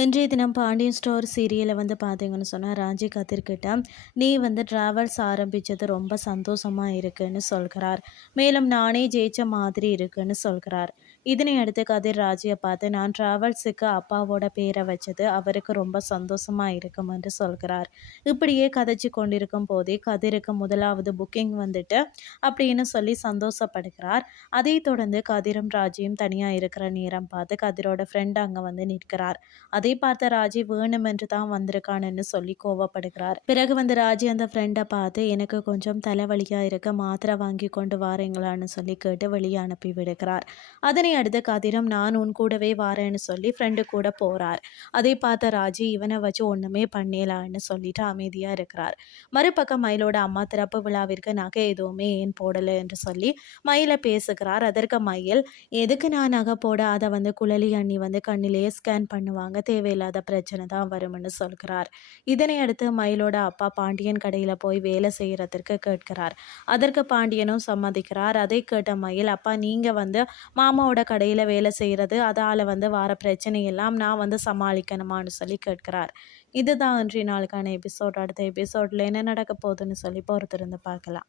இன்றைய தினம் பாண்டியன் ஸ்டோர் சீரியலை வந்து பார்த்தீங்கன்னு சொன்னால் ராஜி கத்திர்கிட்ட நீ வந்து ட்ராவல்ஸ் ஆரம்பித்தது ரொம்ப சந்தோஷமாக இருக்குன்னு சொல்கிறார். மேலும் நானே ஜெயிச்ச மாதிரி இருக்குன்னு சொல்கிறார். இதனை அடுத்து கதிர் ராஜியை பார்த்து நான் ட்ராவல்ஸுக்கு அப்பாவோட பேரை வச்சது அவருக்கு ரொம்ப சந்தோஷமாக இருக்கும் என்று சொல்கிறார். இப்படியே கதைச்சு கொண்டிருக்கும் போதே கதிருக்கு முதலாவது புக்கிங் வந்துட்டு அப்படின்னு சொல்லி சந்தோஷப்படுகிறார். அதை தொடர்ந்து கதிரும் ராஜியும் தனியாக இருக்கிற நேரம் பார்த்து கதிரோட ஃப்ரெண்ட் அங்கே வந்து நிற்கிறார். அதை பார்த்த ராஜி வேணுமென்று தான் வந்திருக்கானுன்னு சொல்லி கோவப்படுகிறார். பிறகு வந்து ராஜி அந்த ஃப்ரெண்டை பார்த்து எனக்கு கொஞ்சம் தலைவலியாக இருக்க மாத்திரை வாங்கி கொண்டு வாரீங்களான்னு சொல்லி கேட்டு வெளியே அனுப்பி விடுகிறார். அதனை அடுத்து கதிரம் நான் உன் கூடவே வாரேன்னு சொல்லி ஃப்ரெண்டு கூட போகிறார் அதை பார்த்த ராஜி இவனை வச்சு ஒன்றுமே பண்ணிடலான்னு சொல்லிட்டு அமைதியாக இருக்கிறார். மறுபக்கம் மயிலோட அம்மா திறப்பு விழாவிற்கு நகை எதுவுமே ஏன் போடலை என்று சொல்லி மயிலை பேசுகிறார். அதற்கு மயில் எதுக்கு நான் நகை போட? அதை வந்து குழலி அண்ணி வந்து கண்ணிலேயே ஸ்கேன் பண்ணுவாங்க. தேவையில்லாத பிரச்சனை தான் வரும்னு சொல்கிறார். இதனை அடுத்து மயிலோட அப்பா பாண்டியன் கடையில் போய் வேலை செய்கிறதற்கு கேட்கிறார். அதற்கு பாண்டியனும் சம்மதிக்கிறார். அதை கேட்ட மயில் அப்பா நீங்கள் வந்து மாமாவோட கடையில் வேலை செய்கிறது அதால் வந்து வர பிரச்சனையெல்லாம் நான் வந்து சமாளிக்கணுமான்னு சொல்லி கேட்கிறார். இதுதான் அன்றைய நாளுக்கான எபிசோட். அடுத்த எபிசோடில் என்ன நடக்க போகுதுன்னு சொல்லி பொறுத்திருந்து பார்க்கலாம்.